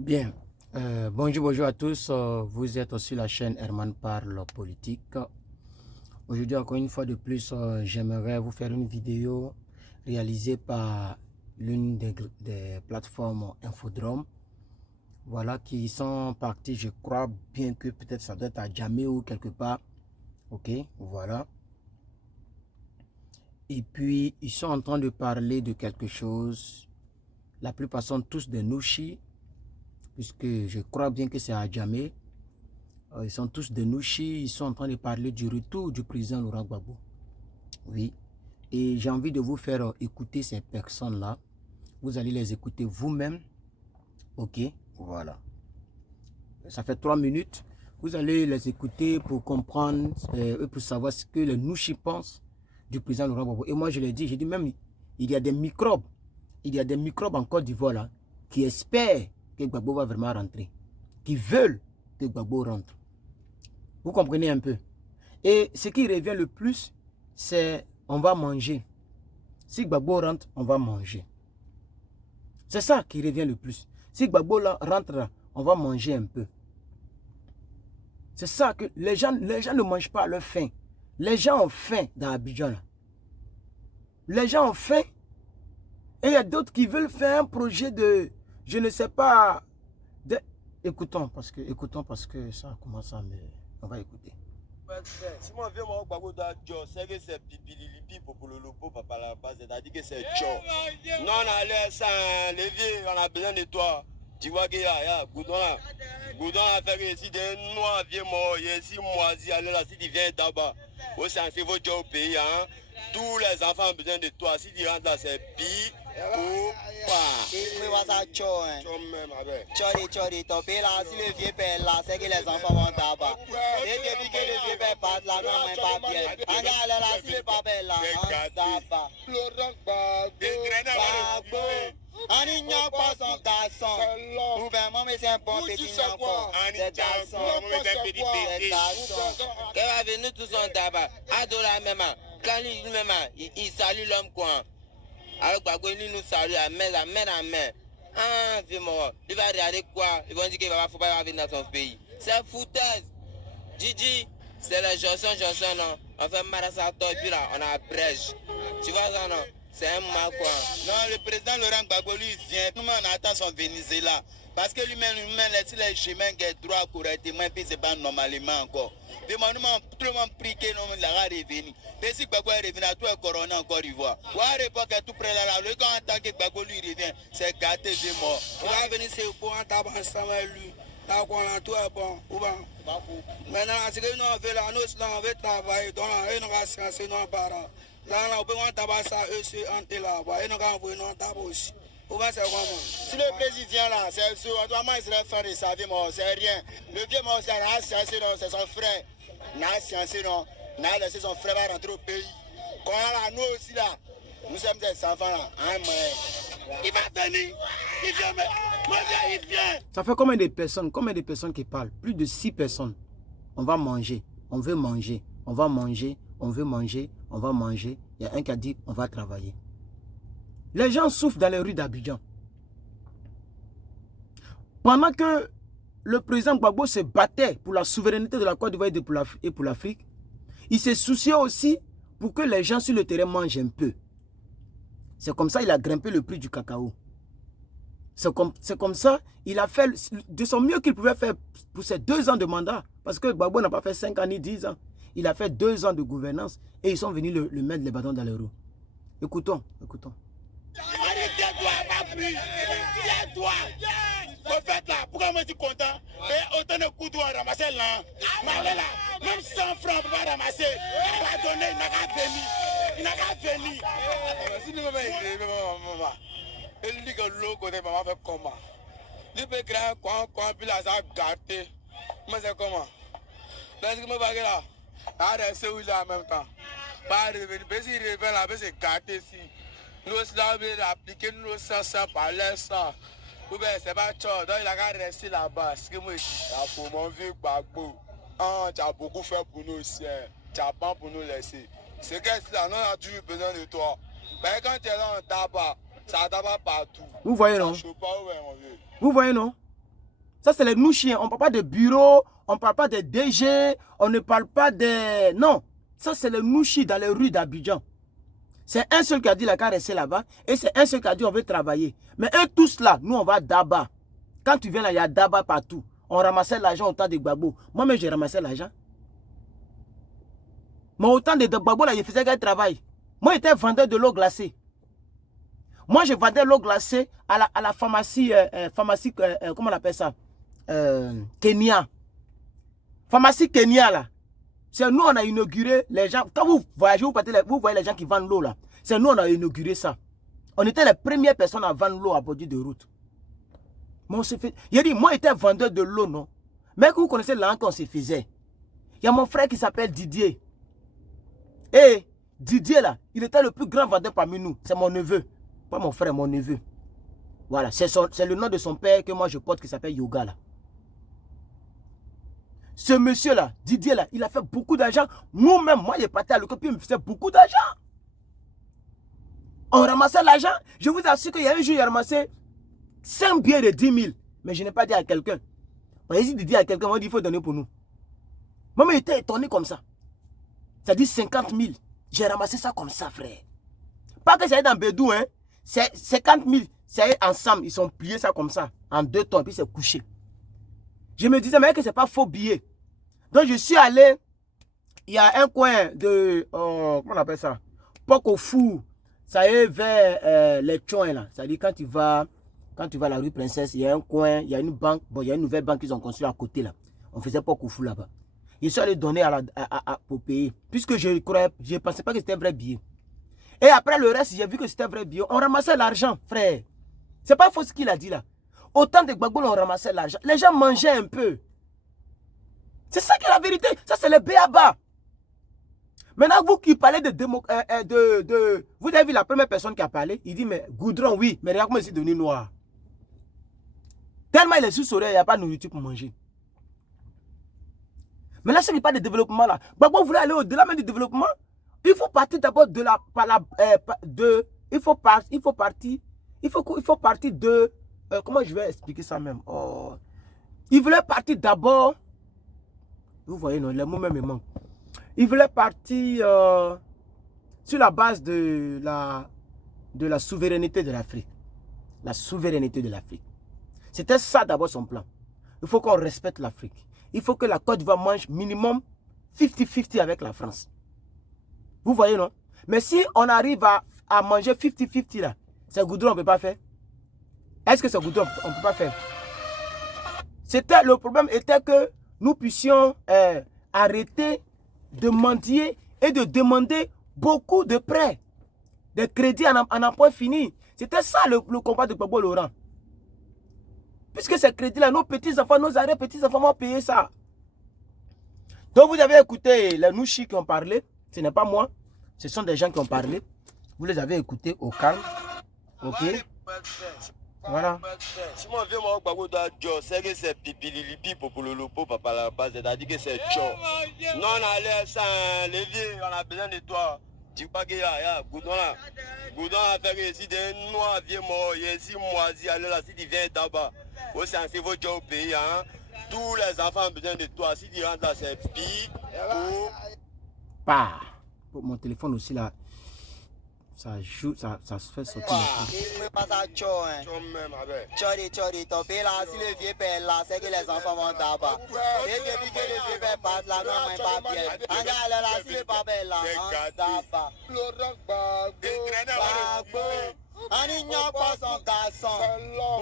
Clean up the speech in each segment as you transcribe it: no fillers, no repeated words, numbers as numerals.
Bien, bonjour à tous. Vous êtes sur la chaîne Herman Parle Politique. Aujourd'hui, encore une fois de plus, j'aimerais vous faire une vidéo réalisée par l'une des plateformes Infodrome. Voilà, qui sont partis, je crois bien que peut-être ça doit être à Djamé ou quelque part. Ok, voilà. Et puis, ils sont en train de parler de quelque chose. La plupart sont tous des Nouchi, puisque je crois bien que c'est à Djamé. Ils sont tous des Nouchi, ils sont en train de parler du retour du président Laurent Gbagbo. Oui. Et j'ai envie de vous faire écouter ces personnes-là. Vous allez les écouter vous-même. Ok, voilà. Ça fait 3 minutes. Vous allez les écouter pour comprendre et pour savoir ce que les Nouchi pensent du président Laurent Gbagbo. Et moi, je l'ai dit, j'ai dit même, il y a des microbes. Il y a des microbes en Côte d'Ivoire là, qui espèrent que Gbagbo va vraiment rentrer. Qui veulent que Gbagbo rentre. Vous comprenez un peu? Et ce qui revient le plus, c'est on va manger. Si Gbagbo rentre, on va manger. C'est ça qui revient le plus. Si Gbagbo rentre, on va manger un peu. C'est ça que les gens ne mangent pas à leur faim. Les gens ont faim dans Abidjan. Les gens ont faim. Et il y a d'autres qui veulent faire un projet de, je ne sais pas. Écoutons parce que ça commence à me... On va écouter. Si moi viens mon Gbagbo doit Joe, c'est que c'est pipililipi pour le lobo papa la base, c'est-à-dire que c'est Joe. Non, on a l'air sans levier, on a besoin de toi. Tu vois qu'il y a Goudon là. Goudon a fait que si des noirs viennent mort, si moisi, allez là, si tu viens d'abord, au c'est vos Joe au pays, hein. Tous les enfants ont besoin de toi. Si tu rentres là, c'est pire. Chori, ton pays là, si le vieux père là, c'est que les enfants vont d'abord. Et depuis que le vieux père part là, non, mais pas bien. Regarde là, si le papa est là, on d'abord. On ignore pas son garçon. Ou bien, moi, mais c'est un bon petit encore. C'est garçon. C'est garçon. Quand va venir tout son tabac, Adola même, quand lui-même, il salue l'homme quoi. Alors Gbagbo nous salue à main. Ah, dis-moi, il va regarder quoi? Ils vont dire qu'il va pas venir dans son pays. C'est foutaise. Gigi, c'est la Johnson, non. On fait Marasato et puis là, on a brèche. Tu vois ça, non? C'est un mal quoi. Non, le président Laurent Gbagbo, lui, vient. Nous, on attend son Venezuela. Parce que lui-même, laisse les chemins qui est droit correctement, puis c'est pas normalement encore. Demandons tout le monde prie que nous l'avons revenu. Mais si Gbagbo est revenu à tout est corona en Côte d'Ivoire. Ou à l'époque, tout près là, le gars en tant que Gbagbo lui revient, c'est gâté de mort. On va venir, c'est pour un tabac ensemble avec lui. Là, on a tout est bon. Ou bien. Maintenant, c'est que nous, on veut là, nous, on veut travailler. Donc, on va se lancer nos parents. Là, on peut un tabac ça, eux, c'est un tel là. Et nous, on veut un tabac aussi. Si le président là, c'est sûr, on doit faire de sa vie, c'est rien. Le vieux mort, c'est son frère. N'a science, non. N'a laissé son frère rentrer au pays. Quand là, nous aussi là, nous sommes des enfants là. Il va venir. Il vient, il vient. Ça fait combien de personnes qui parlent? Plus de 6 personnes. On va manger, on veut manger, on va manger, on veut manger, on va manger. Il y a un qui a dit, on va travailler. Les gens souffrent dans les rues d'Abidjan. Pendant que le président Gbagbo se battait pour la souveraineté de la Côte d'Ivoire et pour l'Afrique, il se souciait aussi pour que les gens sur le terrain mangent un peu. C'est comme ça qu'il a grimpé le prix du cacao. C'est comme ça, il a fait de son mieux qu'il pouvait faire pour ses 2 ans de mandat. Parce que Gbagbo n'a pas fait 5 ans ni 10 ans. Il a fait 2 ans de gouvernance et ils sont venus le mettre les bâtons dans les roues. Écoutons. Arrêtez-toi, ma pluie. Viens-toi. Au fait là, pourquoi moi je suis content? Et autant de coups doigts ramasser là. Malé là, même 100 francs pour pas ramasser. Il va donner, il n'a qu'à venir. Il n'a qu'à venir. Si nous maman, maman. Il dit que l'eau côté maman fait comment? Il peut créer quoi, puis là ça a gâté. Mais c'est comment? Là, ce que je vais là, arrête, c'est où il est en même temps. Pas revenir, mais s'il revient là, c'est gâté si. Nous aussi là, on va appliquer nous sans par l'instant. Ou bien c'est pas tchor, donc il a qu'à rester là-bas. Ce que moi je dis, pour mon vieux Gbagbo, tu as beaucoup fait pour nous aussi, tu n'as pas pour nous laisser. C'est que là, nous on a toujours besoin de toi. Mais quand tu es là, on tabac, ça tabac partout. Vous voyez non? Vous voyez non? Ça, c'est les nouchis. On ne parle pas de bureau, on ne parle pas de DG, on ne parle pas de... Non, ça, c'est les nouchis dans les rues d'Abidjan. C'est un seul qui a dit la qu'à rester là-bas et c'est un seul qui a dit on veut travailler. Mais eux tous là, nous, on va d'abord. Quand tu viens là, il y a d'abord partout. On ramassait l'argent au temps des Gbagbo. Moi-même, j'ai ramassé l'argent. Mais au temps des Gbagbo, là, je faisais quel travail? Moi, j'étais vendeur de l'eau glacée. Moi, je vendais l'eau glacée à la pharmacie, comment on appelle ça? Kenya. Pharmacie Kenya, là. C'est nous, on a inauguré les gens. Quand vous voyagez, vous voyez les gens qui vendent l'eau, là. C'est nous, on a inauguré ça. On était les premières personnes à vendre l'eau à bord de route. Mais on s'est fait... Il dit, moi, j'étais vendeur de l'eau, non? Mais que vous connaissez l'an qu'on se faisait. Il y a mon frère qui s'appelle Didier. Et Didier, là, il était le plus grand vendeur parmi nous. C'est mon neveu. Pas mon frère, mon neveu. Voilà, c'est le nom de son père que moi je porte qui s'appelle Yoga, là. Ce monsieur-là, Didier, là, il a fait beaucoup d'argent. Nous-mêmes, moi, j'ai parti à l'école, puis il me faisait beaucoup d'argent. On ramassait l'argent. Je vous assure qu'il y a un jour, il a ramassé 5 billets de 10 000. Mais je n'ai pas dit à quelqu'un. On a dit de dire à quelqu'un, on dit il faut donner pour nous. Moi, il était étonné comme ça. Ça dit 50 000. J'ai ramassé ça comme ça, frère. Pas que ça est dans Bédou, hein. C'est 50 000. Ça est ensemble. Ils sont pliés ça comme ça. En 2 tonnes, puis c'est couché. Je me disais, mais que ce n'est pas faux billet. Donc, je suis allé. Il y a un coin de. Comment on appelle ça? Pokofou. Ça est vers les Tchoins, là. Ça dit, quand tu vas à la rue Princesse, il y a un coin, il y a une banque. Bon, il y a une nouvelle banque qu'ils ont construite à côté, là. On faisait Pokofou là-bas. Je suis allé donner pour payer. Puisque je ne pensais pas que c'était un vrai billet. Et après le reste, j'ai vu que c'était un vrai billet. On ramassait l'argent, frère. C'est pas faux ce qu'il a dit là. Autant de Gbagbo, on ramassait l'argent. Les gens mangeaient un peu. C'est ça qui est la vérité. Ça, c'est le béaba. Maintenant, vous qui parlez vous avez vu la première personne qui a parlé. Il dit, mais goudron, oui. Mais regarde comment il s'est devenu noir. Tellement il est sous-soleil, il n'y a pas de nourriture pour manger. Mais là, ce n'est pas de développement là. Gbagbo voulait aller au-delà même du développement. Il faut partir d'abord de la... il faut partir de... comment je vais expliquer ça même? Oh. Il voulait partir d'abord... Vous voyez, non, les mots même me manquent. Il voulait partir sur la base de la souveraineté de l'Afrique. La souveraineté de l'Afrique. C'était ça d'abord son plan. Il faut qu'on respecte l'Afrique. Il faut que la Côte d'Ivoire mange minimum 50-50 avec la France. Vous voyez, non? Mais si on arrive à manger 50-50 là, c'est goudron, on ne peut pas faire. Est-ce que c'est goudron, on ne peut pas faire? Le problème était que nous puissions arrêter de mendier et de demander beaucoup de prêts, de crédits en emprunt fini. C'était ça le combat de Gbagbo Laurent. Puisque ces crédits-là, nos petits-enfants, nos arrière-petits-enfants vont payer ça. Donc vous avez écouté les nouchis qui ont parlé. Ce n'est pas moi. Ce sont des gens qui ont parlé. Vous les avez écoutés au calme. Ok. Voilà. Si mon vieux mon Gbagbo doit dire, c'est que c'est pipi pour le lopo, papa la base, c'est-à-dire que c'est Joe. Non, on a l'air sans les vieux, on a besoin de toi. Tu vois qu'il y a Goudon là. Goudon a fait ici des noirs vieux morts, ici moisi, allez là, si tu viens d'abord. Vous censez vous dire au pays, hein. Tous les enfants ont besoin de toi. Si tu rentres là, c'est pire. Pas. Mon téléphone aussi là. Ça joue, ça se fait sortir. Il ne pas ça, Tchori, ton pays là, si le vieux père là, c'est que les enfants vont d'abord. Et depuis que le vieux père passe là, non, mais pas bien. On est allé là, si le papa est là, on d'abord. On ignore pas son garçon.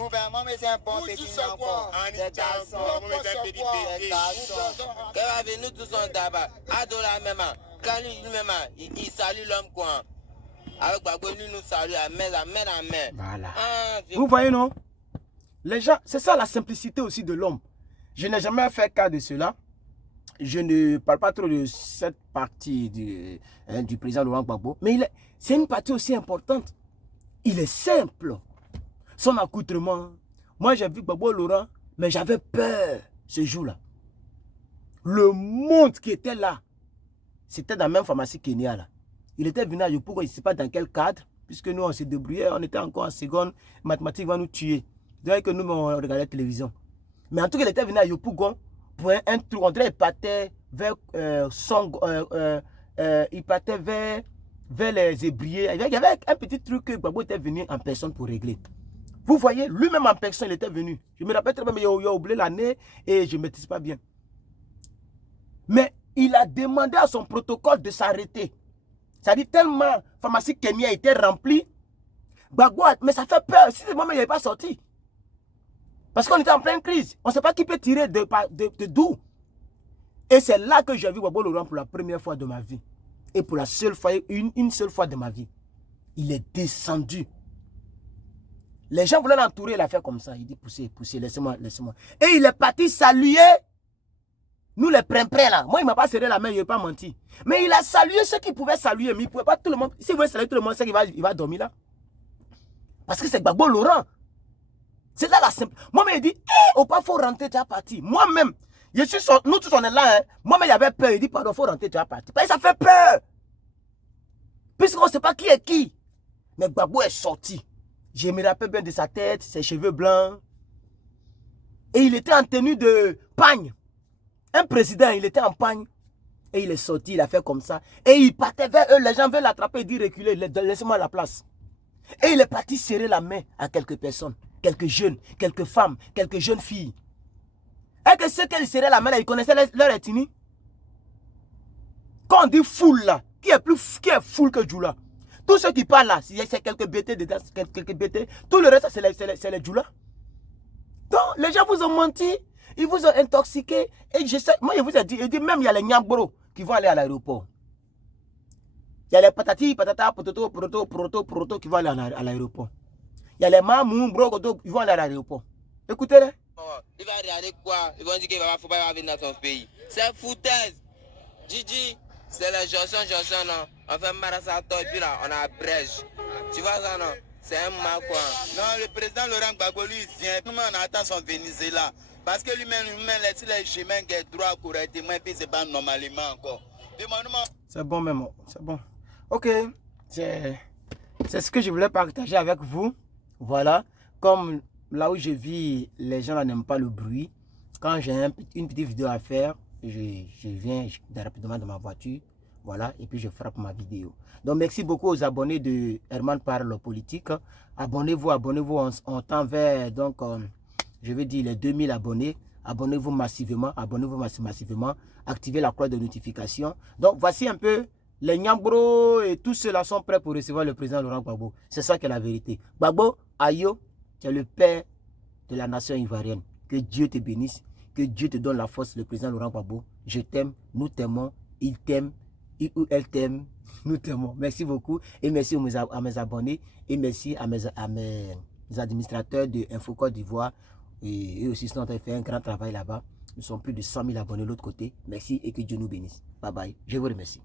Gouvernement, mais c'est un bon petit encore. C'est garçon. C'est garçon. Quand va venir tous en d'abord, Adola même, quand lui-même, il salue l'homme quoi. Avec Gbagbo, nous saluons à main. Voilà. Vous voyez, non? Les gens, c'est ça la simplicité aussi de l'homme. Je n'ai jamais fait cas de cela. Je ne parle pas trop de cette partie du président Laurent Gbagbo. Mais c'est une partie aussi importante. Il est simple. Son accoutrement. Moi, j'ai vu Gbagbo Laurent, mais j'avais peur ce jour-là. Le monde qui était là, c'était dans la même pharmacie Kenya là. Il était venu à Yopougon, je ne sais pas dans quel cadre, puisque nous, on s'est débrouillé, on était encore en seconde, mathématiques va nous tuer. C'est vrai que nous, on regardait la télévision. Mais en tout cas, il était venu à Yopougon pour un truc. On dirait qu'il partait vers il partait vers les ébriers. Il y avait un petit truc que Gbagbo était venu en personne pour régler. Vous voyez, lui-même en personne, il était venu. Je me rappelle très bien, mais il a oublié l'année et je ne maîtrise pas bien. Mais il a demandé à son protocole de s'arrêter. C'est-à-dire tellement pharmacie Kenya était remplie. Gbagbo, mais ça fait peur. Si ce moment, il n'avait pas sorti. Parce qu'on était en pleine crise. On ne sait pas qui peut tirer de d'où. Et c'est là que j'ai vu Gbagbo Laurent pour la première fois de ma vie. Et pour la seule fois, une seule fois de ma vie. Il est descendu. Les gens voulaient l'entourer, il a fait comme ça. Il dit, poussez, poussez, laissez-moi, laissez-moi. Et il est parti saluer, nous les prins-prins là. Moi, il ne m'a pas serré la main, il n'a pas menti. Mais il a salué ceux qui pouvaient saluer, mais il ne pouvait pas tout le monde. S'il voulait saluer tout le monde, c'est qu'il va dormir là. Parce que c'est Gbagbo Laurent. C'est là la simple. Moi-même, il dit, au pas, il faut rentrer, tu as parti. Moi-même, nous tous on est là. Hein. Moi-même, il avait peur. Il dit, pardon, il faut rentrer, tu as parti. Parce que ça fait peur. Puisqu'on ne sait pas qui est qui. Mais Gbagbo est sorti. Je me rappelle bien de sa tête, ses cheveux blancs. Et il était en tenue de pagne. Un président, il était en pagne. Et il est sorti, il a fait comme ça. Et il partait vers eux, les gens veulent l'attraper, il dit reculez, laissez-moi la place. Et il est parti serrer la main à quelques personnes, quelques jeunes, quelques femmes, quelques jeunes filles. Et que ceux qui serraient la main, là, ils connaissaient leur ethnie. Quand on dit foule là, qui est foule que Djoula? Tous ceux qui parlent là, c'est quelques bêtés dedans, quelques bêtés. Tout le reste, c'est les Djoula. Donc, les gens vous ont menti, ils vous ont intoxiqué. Et je sais, moi, je vous ai dit, même il y a les Nyamboro qui vont aller à l'aéroport. Il y a les patati, patata, proto, proto qui vont aller à l'aéroport. Il y a les mamou, brogodo, ils vont aller à l'aéroport. Écoutez-les. Il va regarder quoi? Ils vont dire qu'il ne faut pas venir dans son pays. C'est foutaise. Gigi, c'est les Johnson, non? On fait Marasato et puis là, on a Brèche. Tu vois ça, non? C'est un mal quoi. Non, le président Laurent Gbagbo, lui, il vient. Nous, on attend son Venezuela. Parce que lui-même, laisse les chemins qui est droit correctement et puis c'est pas normalement encore. C'est bon, même. C'est bon. Ok. C'est ce que je voulais partager avec vous. Voilà. Comme là où je vis, les gens n'aiment pas le bruit. Quand j'ai une petite vidéo à faire, je viens rapidement dans ma voiture. Voilà. Et puis je frappe ma vidéo. Donc merci beaucoup aux abonnés de Herman Parle Politique. Abonnez-vous, abonnez-vous. On tend vers, donc, je vais dire les 2000 abonnés. Abonnez-vous massivement. Abonnez-vous massivement. Activez la cloche de notification. Donc voici un peu. Les Nyambro et tous ceux-là sont prêts pour recevoir le président Laurent Gbagbo. C'est ça qui est la vérité. Gbagbo, Ayo, tu es le père de la nation ivoirienne. Que Dieu te bénisse. Que Dieu te donne la force, le président Laurent Gbagbo. Je t'aime, nous t'aimons, il t'aime, il ou elle t'aime, nous t'aimons. Merci beaucoup et merci à mes abonnés et merci à mes administrateurs de Info Côte d'Ivoire. Et eux aussi, ils ont fait un grand travail là-bas. Nous sommes plus de 100 000 abonnés de l'autre côté. Merci et que Dieu nous bénisse. Bye bye. Je vous remercie.